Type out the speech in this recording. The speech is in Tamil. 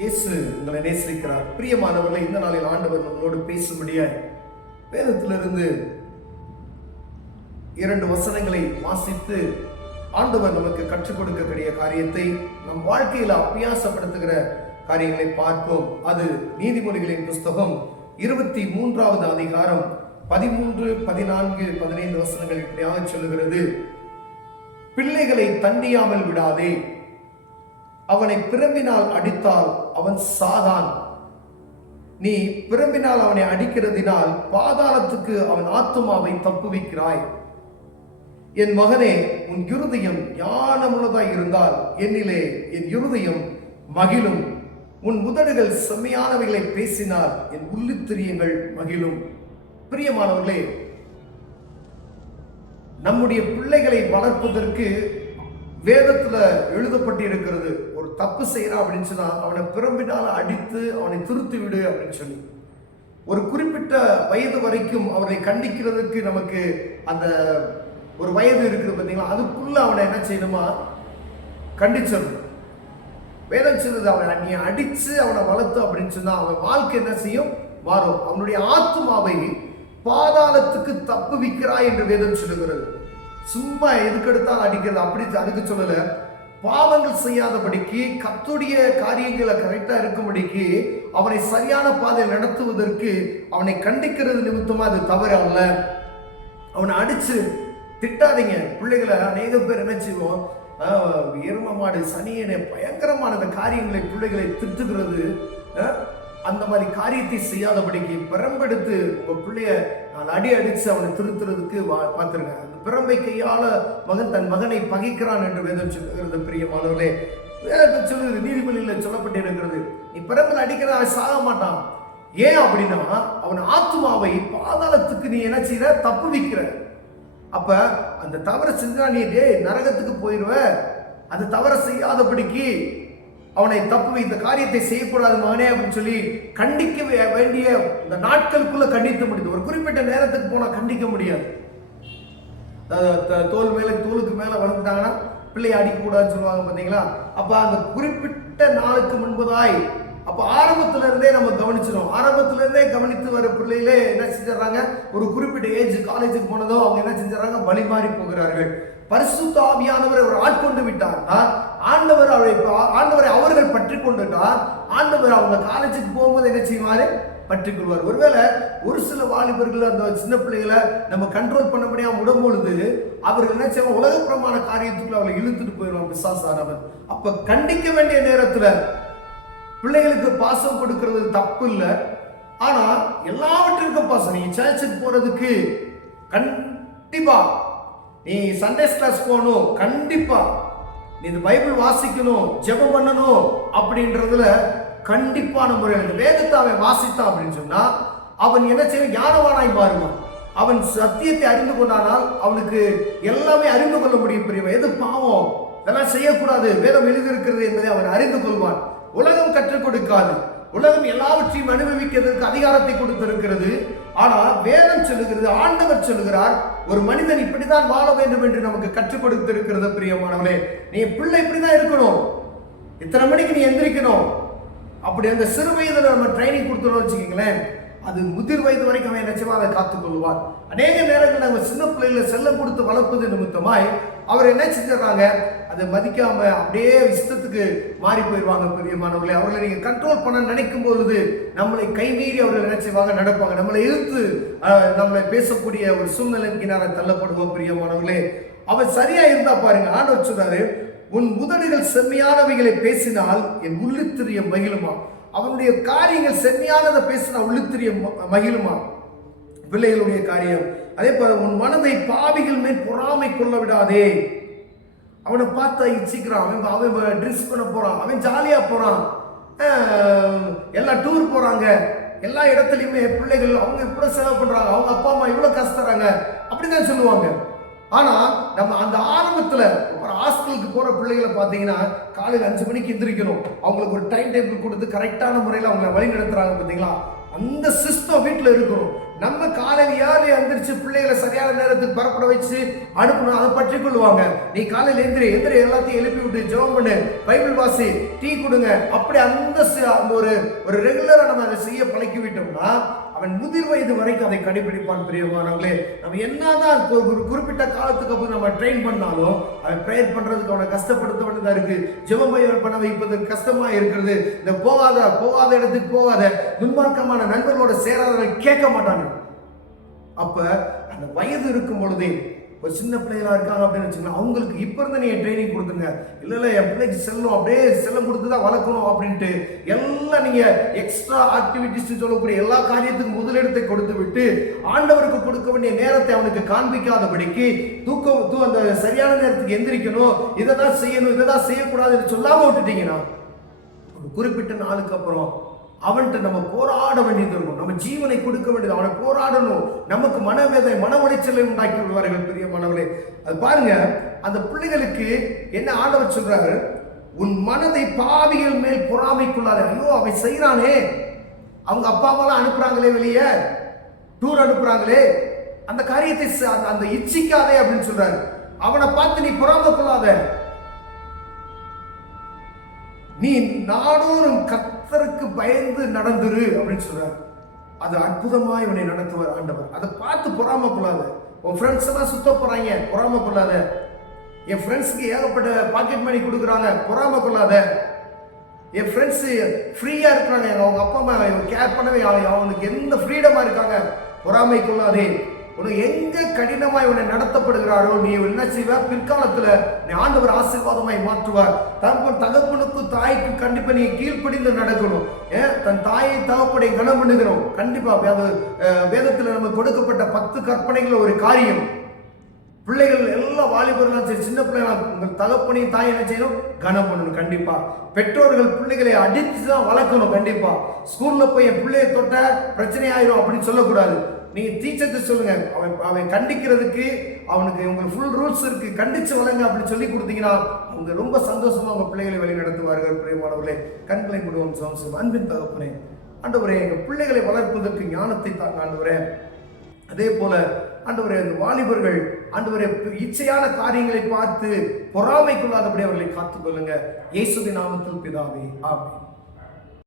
இயேசு உங்களை நேசிக்கிறார். பிரியமானவர்களை, இந்த நாளில் ஆண்டவர் நம்மளோடு பேசும்படியாய் வேதத்திலிருந்து 2 வசனங்களை வாசித்து ஆண்டவர் நமக்கு கற்றுக் கொடுக்கக்கூடிய காரியத்தை நம் வாழ்க்கையில் அபியாசப்படுத்துகிற காரியங்களை பார்ப்போம். அது நீதிமொழிகளின் புஸ்தகம் 23வது அதிகாரம் 13, 14, 15 வசனங்கள் இப்படியாக சொல்லுகிறது. பிள்ளைகளை தண்டியாமல் விடாதே, அவனை பிரம்பினால் அடித்தால் அவன் சாகான். நீ பிரம்பினால் அவனை அடிக்கிறதினால் பாதாளத்துக்கு அவன் ஆத்துமாவை தப்புவிக்கிறாய். என் மகனே, உன் இருதயம் ஞானமுள்ளதாய் இருந்தால் என்னிலே என் இருதயம் மகிழும். உன் உதடுகள் செம்மையானவைகளை பேசினால் என் உள்ளித்திரியங்கள் மகிழும். பிரியமானவர்களே, நம்முடைய பிள்ளைகளை வளர்ப்பதற்கு வேதத்துல எழுதப்பட்டு இருக்கிறது. ஒரு தப்பு செய்யறான் அப்படின்னு சொன்னா அவனை பிரம்பினால் அடித்து அவனை திருத்தி விடு அப்படின்னு சொல்லி, ஒரு குறிப்பிட்ட வயது வரைக்கும் அவரை கண்டிக்கிறதுக்கு நமக்கு அந்த ஒரு வயது இருக்குது பார்த்தீங்களா, அதுக்குள்ள அவனை என்ன செய்யணுமா, கண்டிச்சிடணும். வேதம் சொல்லுது, அவனை நீ அடிச்சு அவனை வளர்த்து அப்படின்னு சொன்னா அவன் வாழ்க்கை என்ன செய்யும், மாறும். அவனுடைய ஆத்துமாவை பாதாளத்துக்கு தப்புவிக்கிறாய் என்று வேதம் சொல்லுகிறது. சும்மா எதுக்கெடுத்தால் அடிக்கிறது அப்படி அதுக்கு சொல்லல. பாவங்கள் செய்யாதபடிக்கு, கர்த்தருடைய காரியங்களை கரெக்டா இருக்கும்படிக்கு, அவனை சரியான பாதையில் நடத்துவதற்கு அவனை கண்டிக்கிறது நிமித்தமா அது தவறு அல்ல. அவனை அடிச்சு திட்டாதீங்க. பிள்ளைகளை அநேக பேர் என்ன செய்வோம், எரும மாடு சனியனை பயங்கரமான அந்த காரியங்களை பிள்ளைகளை திட்டுகிறது. அந்த மாதிரி காரியத்தை செய்யாதபடிக்கு பிரம்பெடுத்து உங்க பிள்ளைய நான் அடிச்சு அவனை திருத்துறதுக்கு பார்த்துருங்க. அந்த பிரம்பை கையால மகன் தன் மகனை பகைக்கிறான் என்று வேதம் சொல்லுகிறது. பிரியமானவர்களே, வேதம் சொல்லுகிறது, நீதிமொழியில் சொல்லப்பட்டிருக்கிறது, நீ பிரம்பில் அடிக்கிறத அவன் சாக மாட்டான். ஏன் அப்படின்னா அவன் ஆத்துமாவை பாதாளத்துக்கு நீ என்ன செய்யற, தப்பு வைக்கிற. அப்ப அந்த தவறை செஞ்சா நீ நரகத்துக்கு போயிடுவ. அந்த தவறை செய்யாதபடிக்கு அவனை தப்பு, இந்த காரியத்தை செய்யக்கூடாது மகனே அப்படின்னு சொல்லி கண்டிக்க வேண்டிய இந்த நாட்களுக்குள்ள கண்டிக்க முடியுது. ஒரு குறிப்பிட்ட நேரத்துக்கு போனா கண்டிக்க முடியாது. தோலுக்கு மேல வளர்ந்துட்டாங்கன்னா பிள்ளையை அடிக்கக்கூடாதுன்னு சொல்லுவாங்க பார்த்தீங்களா. அப்ப அந்த குறிப்பிட்ட நாளுக்கு முன்பதாய், அப்ப ஆரம்பத்துல இருந்தே நம்ம கவனிச்சிடும். ஆரம்பத்துல இருந்தே கவனித்து வர பிள்ளைகளே என்ன செஞ்சாங்க, ஒரு குறிப்பிட்ட ஏஜ் காலேஜுக்கு போனதோ அவங்க என்ன செஞ்சாங்க, வழி மாறி போகிறார்கள். பரிசுத்த ஆவியானவரை அவர் ஆட்கொண்டு விட்டார்னா, ஆண்டவரை அவர்கள் பற்றி கொண்டுட்டார். ஆண்டவர் அவங்க காலேஜுக்கு போகும்போது என்ன செய்வாரு, பற்றிக் கொள்வார். ஒருவேளை ஒரு சில வாலிபர்கள் அந்த சின்ன பிள்ளைகளை நம்ம கண்ட்ரோல் பண்ண முடியாம விடும்பொழுது அவர்கள் என்ன செய்வாங்க, உலகப்பிரமான காரியத்துக்குள்ள அவளை இழுத்துட்டு போயிடுவாங்க பிசாசானவன். அப்ப கண்டிக்க வேண்டிய நேரத்துல பிள்ளைகளுக்கு பாசம் கொடுக்கிறது தப்பு இல்லை. ஆனா எல்லாவற்றிற்கும் பாசம். நீ சர்ச்சுக்கு போறதுக்கு கண்டிப்பா, நீ சண்டே கிளாஸ் போகணும், கண்டிப்பா நீ இந்த பைபிள் வாசிக்கணும், ஜெபம் பண்ணணும் அப்படின்றதுல கண்டிப்பான முறையில் வேதத்தை அவன் வாசித்தான் அப்படின்னு சொன்னா அவன் என்ன செய்ய, ஞானவானாய் மாறுவான். அவன் சத்தியத்தை அறிந்து கொண்டானால் அவனுக்கு எல்லாமே அறிந்து கொள்ள முடியும். பிரியமா, எது பாவம், இதெல்லாம் செய்யக்கூடாது, வேதம் எழுதியிருக்கிறது என்பதை அவன் அறிந்து கொள்வான். உலகம் கற்றுக் கொடுக்காது. உலகம் எல்லாவற்றையும் அனுபவிக்கிறதுக்கு அதிகாரத்தை கொடுத்திருக்கிறது. ஆனா வேதம் சொல்லுகிறது, ஆண்டவர் சொல்லுகிறார், ஒரு மனிதன் இப்படிதான் வாழ வேண்டும் என்று நமக்கு கற்றுக் கொடுத்திருக்கிறது. பிரியமானவளே, நீ பிள்ளை இப்படிதான் இருக்கணும், இத்தனை மணிக்கு நீ எந்திரிக்கணும். அப்படி அந்த சிறு வயதுல நம்ம ட்ரைனிங் கொடுத்துறோம் வச்சுக்கீங்களேன், அது முதிர் வயது வரைக்கும் அவன் நினைச்சவா அதை காத்துக்கொள்வார். அநேக நேரங்கள் நம்ம சின்ன பிள்ளைகளை செல்லம் கொடுத்து வளர்ப்பது நிமித்தமாய் அவர் என்ன செஞ்சிடறாங்க, அதை மதிக்காம அப்படியே இஷ்டத்துக்கு மாறி போயிடுவாங்க. பிரியமானவர்களே, அவர்களை நீங்க கண்ட்ரோல் பண்ண நினைக்கும் பொழுது நம்மளை கைமீறி அவர்கள் நினைச்சுவாங்க, நடப்பாங்க. நம்மளை இழுத்து நம்மளை பேசக்கூடிய ஒரு சூழ்நிலைக்கு நான் தள்ளப்படுவோம். பிரியமானவர்களே, அவன் சரியா இருந்தா பாருங்க, ஆண்டவர் சொல்றாரு, உன் உதடுகள் செம்மையானவைகளை பேசினால் என் உள்ளித்திரியம் மகிழுமா. அவனுடைய காரியங்கள் செம்மையானதை பேசினா உள்ளித்திரியம் மகிழுமா, பிள்ளைகளுடைய காரியம். அதே போல உன் மனதை பாவிகள் மேல் பொறாமை கொள்ள விடாதே. அவனை பார்த்தா இச்சிக்கிறான், அவன் ட்ரெஸ் பண்ண போறான், அவன் ஜாலியா போறான், எல்லாம் டூர் போறாங்க, எல்லா இடத்துலையுமே பிள்ளைகள் அவங்க இவ்வளவு செலவு பண்றாங்க, அவங்க அப்பா அம்மா இவ்வளவு கஷ்டறாங்க அப்படிதான் சொல்லுவாங்க. ஆனா நம்ம அந்த ஆரம்பத்துல ஹாஸ்டலுக்கு போற பிள்ளைகளை பார்த்தீங்கன்னா காலையில் 5 மணிக்கு எந்திரிக்கணும், அவங்களுக்கு ஒரு டைம் டேபிள் கொடுத்து கரெக்டான முறையில் அவங்களை வழி நடத்துறாங்க பார்த்தீங்களா. அந்த சிஸ்டம் வீட்டில் இருக்கணும். நம்ம காலையில் ஏறி எந்திரிச்சு பிள்ளைகளை சரியான நேரத்துக்கு பரப்பட வச்சு அனுப்பணும், அதை பற்றி கொள்வாங்க. நீ காலையில் எந்திரி எல்லாத்தையும் எழுப்பி விட்டு ஜெபம் பண்ணு, பைபிள் வாசி, டீ கொடுங்க, அப்படி அந்த ஒரு ரெகுலரா நம்ம அதை செய்ய பழக்கி விட்டோம்னா அவன் முதிர் வயது வரைக்கும் அதை கடைபிடிப்பான். பிரியமானவர்களே, நம்ம என்னதான் ஒரு குறிப்பிட்ட காலத்துக்கு அப்புறம் நம்ம ட்ரெயின் பண்ணாலும் அவன் ப்ரேயர் பண்றதுக்கு அவனை கஷ்டப்படுத்த வேண்டியதா இருக்கு, ஜெபம் பண்ண வைப்பதற்கு கஷ்டமா இருக்கிறது. இந்த போகாத இடத்துக்கு போகாத, துன்மார்க்கமான நண்பர்களோட சேராதவன் கேட்க மாட்டாங்க. அப்ப அந்த வயது இருக்கும் பொழுதே ஒரு சின்ன பிள்ளைகளா இருக்காங்க அப்படின்னு வச்சுக்கலாம், அவங்களுக்கு இப்ப இருந்து நீங்க ட்ரைனிங் கொடுத்துங்க. இல்ல என் பிள்ளைக்கு செல்லும், அப்படியே செல்லம் கொடுத்துதான் வளர்க்கணும் அப்படின்ட்டு எல்லாம் நீங்க எக்ஸ்ட்ரா ஆக்டிவிட்டிஸ் சொல்லக்கூடிய எல்லா காரியத்துக்கும் முதலிடத்தை கொடுத்து விட்டு ஆண்டவருக்கு கொடுக்க வேண்டிய நேரத்தை அவனுக்கு காண்பிக்காதபடிக்கு அந்த சரியான நேரத்துக்கு எந்திரிக்கணும், இதை தான் செய்யணும், இதை தான் செய்யக்கூடாதுன்னு சொல்லாம விட்டுட்டீங்கன்னா ஒரு குறிப்பிட்ட நாளுக்கு அப்புறம் அவன்கிட்ட நம்ம போராட வேண்டியது இருக்கும். நம்ம ஜீவனை கொடுக்க வேண்டியது, அவனை போராடணும். நமக்கு மன உளைச்சலை உண்டாக்கி விடுவார்கள். பிரியமானவர்களே, அது பாருங்க, அந்த பிள்ளைகளுக்கு என்ன ஆண்டவர் சொல்றாரு, உன் மனதை பாவிகள் மேல் பொறாமைக்குள்ளாத. ஐயோ அவன் செய்யறானே, அவங்க அப்பா அம்மாலாம் அனுப்புறாங்களே, வெளியே டூர் அனுப்புறாங்களே, அந்த காரியத்தை அந்த இச்சிக்காதே அப்படின்னு சொல்றாரு. அவனை பார்த்து நீ பொறாமைக்குள்ளாத, நீ நாடோறும் கர்த்தருக்கு பயந்து நடந்துரு அப்படின்னு சொல்றாரு. அது அற்புதமாய் இவனை நடத்துவார் ஆண்டவர். அதை பார்த்து பொறாம கொள்ளாத. உன் ஃப்ரெண்ட்ஸ் எல்லாம் சுத்த போறாங்க, பொறாம கொள்ளாத. என் ஃப்ரெண்ட்ஸுக்கு ஏகப்பட்ட பாக்கெட் மணி கொடுக்குறாங்க, பொறாம கொள்ளாத. என் ஃப்ரெண்ட்ஸ் ஃப்ரீயா இருக்கிறாங்க, அவங்க அப்பா அம்மா கேர் பண்ணவே அவனுக்கு எந்த ஃப்ரீடமா இருக்காங்க, பொறாமை கொள்ளாதே. உனக்கு எங்க கடினமாய் உன்னை நடத்தப்படுகிறாரோ நீ என்ன செய்வ, பிற்காலத்துல நீ ஆண்டவர் ஆசீர்வாதமாய் மாற்றுவார். தகப்பனுக்கும் தாய்க்கும் கண்டிப்பா நீ கீழ்ப்படிந்து நடக்கணும். தன் தாயை தகப்பனை கனம் பண்ணுகிறோம். கண்டிப்பா வேதத்துல நம்ம கொடுக்கப்பட்ட 10 கற்பனைகள் ஒரு காரியம். பிள்ளைகள் எல்லா வாலிபர்களும் சரி, சின்ன பிள்ளைகள் உங்கள் தகப்பனையும் தாயை என்ன செய்யணும், கனம் பண்ணணும். கண்டிப்பா பெற்றோர்கள் பிள்ளைகளை அடித்து தான் வளர்க்கணும். கண்டிப்பா ஸ்கூல்ல போய் என் பிள்ளையை தொட்ட பிரச்சனை ஆயிரும் அப்படின்னு சொல்லக்கூடாது. நீங்க டீச்சர்கிட்ட சொல்லுங்க, அவன் கண்டிக்கிறதுக்கு அவனுக்கு உங்களுக்கு ஃபுல் ரூல்ஸ் இருக்கு, கண்டிச்சு வளங்க அப்படின்னு சொல்லி கொடுத்தீங்கன்னா அவங்க ரொம்ப சந்தோஷமா அவங்க பிள்ளைகளை வழி நடத்துவார்கள். பிரியமானவர்களே, கண்களை முடுவோம். சமசம் அன்பின் தகப்பனே, ஆண்டவரே, எங்க பிள்ளைகளை வளர்ப்பதற்கு ஞானத்தை தாங்க ஆண்டவரே. அதே போல ஆண்டவரே, அந்த வாலிபர்கள் ஆண்டவரே இச்சையான காரியங்களை பார்த்து பொறாமைக்குள்ளாதபடி அவர்களை காத்துக்கொள்ளுங்க. இயேசுவின் நாமத்தில் பிதாவே, ஆமென்.